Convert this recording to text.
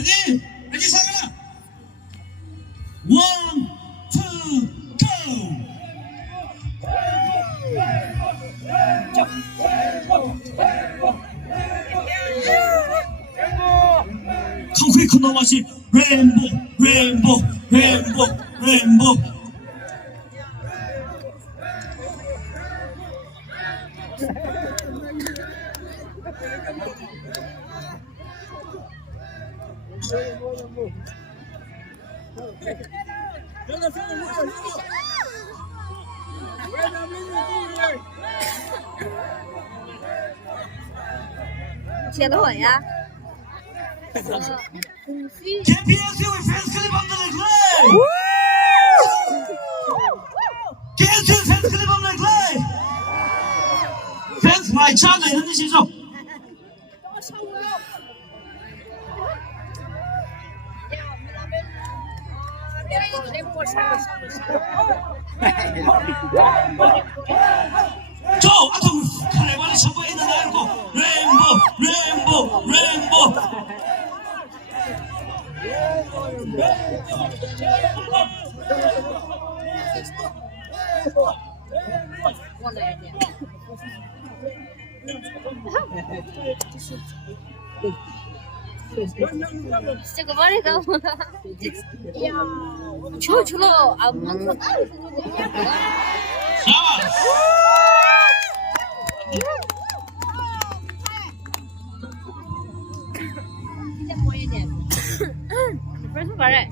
Ready? Ready, Sagala. 1, 2, go. concrete 코너마시 레인보우. Chia lỗi á. KPSU fans 클립 없는 클레이. KPSU fans 클립 없는 클레이. fans 많이 찾아 이런 뜻이죠. 저 아tom 카레바를 잡고 있는 알고 레인보우. 진짜 그만해가. 저로 안 맞춰. 진짜 보이네. 벌써 말해.